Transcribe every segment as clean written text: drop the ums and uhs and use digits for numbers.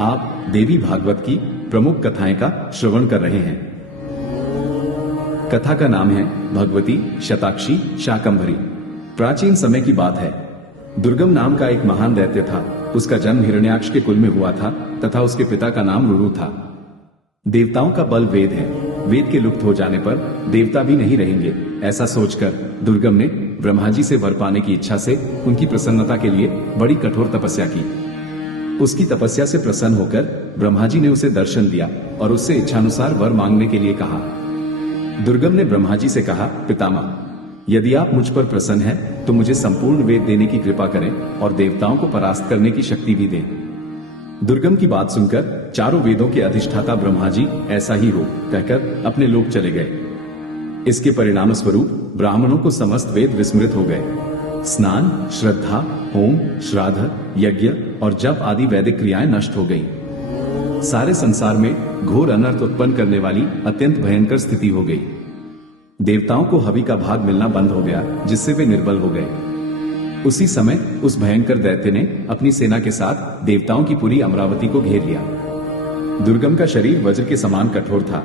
आप देवी भागवत की प्रमुख कथाएं का श्रवण कर रहे हैं। कथा का नाम है भगवती शताक्षी शाकंभरी। प्राचीन समय की बात है। दुर्गम नाम का एक महान दैत्य था। उसका जन्म हिरण्याक्ष के कुल में हुआ था तथा उसके पिता का नाम रुरु था। देवताओं का बल वेद है। वेद के लुप्त हो जाने पर देवता भी नहीं रहेंगे, ऐसा सोचकर दुर्गम ने ब्रह्मा जी से वर पाने की इच्छा से उनकी प्रसन्नता के लिए बड़ी कठोर तपस्या की। उसकी तपस्या से प्रसन्न होकर ब्रह्मा जी ने उसे दर्शन दिया और उससे इच्छानुसार वर मांगने के लिए कहा। दुर्गम ने ब्रह्मा जी से कहा, पितामह, यदि आप मुझ पर प्रसन्न हैं तो मुझे संपूर्ण वेद देने की कृपा करें और देवताओं को परास्त करने की शक्ति भी दें। दुर्गम की बात सुनकर चारों वेदों के अधिष्ठाता ब्रह्मा जी ऐसा ही हो कहकर अपने लोक चले गए। इसके परिणाम स्वरूप ब्राह्मणों को समस्त वेद विस्मृत हो गए। स्नान, श्रद्धा, होम, श्राद्ध, यज्ञ और जप आदि वैदिक क्रियाएं नष्ट हो गईं। सारे संसार में घोर अनर्थ उत्पन्न करने वाली अत्यंत भयंकर स्थिति हो गई। देवताओं को हवि का भाग मिलना बंद हो गया, जिससे वे निर्बल हो गए। उसी समय उस भयंकर दैत्य ने अपनी सेना के साथ देवताओं की पूरी अमरावती को घेर लिया। दुर्गम का शरीर वज्र के समान कठोर था।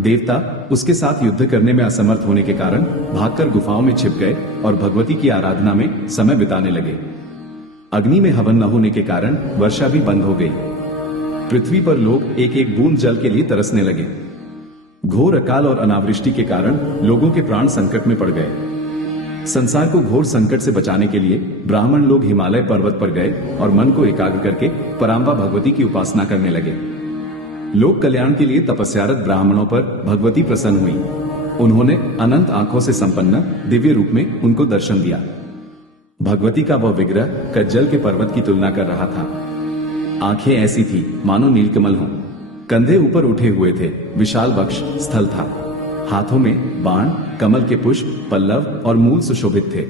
देवता उसके साथ युद्ध करने में असमर्थ होने के कारण भागकर गुफाओं में छिप गए और भगवती की आराधना में समय बिताने लगे। अग्नि में हवन न होने के कारण वर्षा भी बंद हो गई। पृथ्वी पर लोग एक एक बूंद जल के लिए तरसने लगे। घोर अकाल और अनावृष्टि के कारण लोगों के प्राण संकट में पड़ गए। संसार को घोर संकट से बचाने के लिए ब्राह्मण लोग हिमालय पर्वत पर गए और मन को एकाग्र करके परांबा भगवती की उपासना करने लगे। लोक कल्याण के लिए तपस्यारत ब्राह्मणों पर भगवती प्रसन्न हुई। उन्होंने अनंत आंखों से संपन्न दिव्य रूप में उनको दर्शन दिया। भगवती का वह विग्रह कज्जल के पर्वत की तुलना कर रहा था। आंखें ऐसी थी मानो नीलकमल हों। कंधे ऊपर उठे हुए थे। विशाल वक्ष स्थल था। हाथों में बाण, कमल के पुष्प, पल्लव और मूल सुशोभित थे।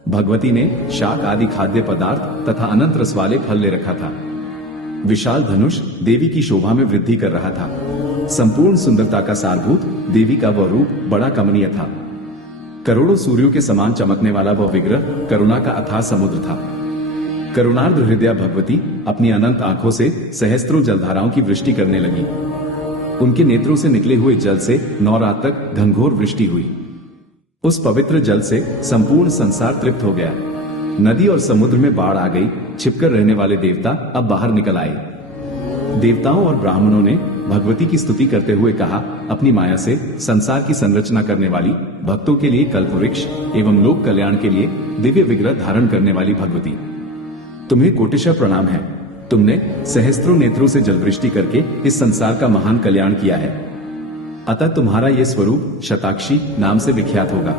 भगवती ने शाक आदि खाद्य पदार्थ तथा अनंत रस वाले फल ले रखा था। विशाल धनुष देवी की शोभा में वृद्धि कर रहा था। संपूर्ण सुंदरता का सारभूत देवी का वह रूप बड़ा कमनीय था। करोड़ों सूर्यों के समान चमकने वाला वह विग्रह करुणा का अथाह समुद्र था। करुणार्द्र हृदय भगवती अपनी अनंत आंखों से सहस्त्रों जलधाराओं की वृष्टि करने लगी। उनके नेत्रों से निकले हुए जल से 9 रात तक घनघोर वृष्टि हुई। उस पवित्र जल से संपूर्ण संसार तृप्त हो गया। नदी और समुद्र में बाढ़ आ गई। छिपकर रहने वाले देवता अब बाहर निकल आए। देवताओं और ब्राह्मणों ने भगवती की स्तुति करते हुए कहा, अपनी माया से संसार की संरचना करने वाली, भक्तों के लिए कल्पवृक्ष एवं लोक कल्याण के लिए दिव्य विग्रह धारण करने वाली भगवती, तुम्हें कोटिशः प्रणाम है। तुमने सहस्त्रों नेत्रों से जलवृष्टि करके इस संसार का महान कल्याण किया है। अतः तुम्हारा यह स्वरूप शताक्षी नाम से विख्यात होगा।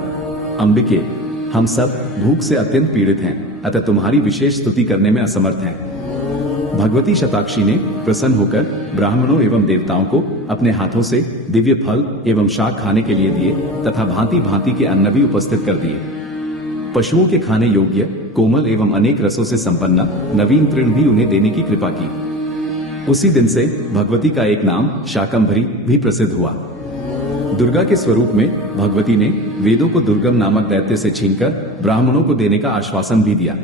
अंबिके, हम सब भूख से अत्यंत पीड़ित हैं, अतः तुम्हारी विशेष स्तुति करने में असमर्थ हैं। भगवती शताक्षी ने प्रसन्न होकर ब्राह्मणों एवं देवताओं को अपने हाथों से दिव्य फल एवं शाक खाने के लिए दिए तथा भांति भांति के अन्न भी उपस्थित कर दिए। पशुओं के खाने योग्य कोमल एवं अनेक रसों से संपन्न नवीन तृण भी उन्हें देने की कृपा की। उसी दिन से भगवती का एक नाम शाकंभरी भी प्रसिद्ध हुआ। दुर्गा के स्वरूप में भगवती ने वेदों को दुर्गम नामक दैत्य से छीनकर ब्राह्मणों को देने का आश्वासन भी दिया।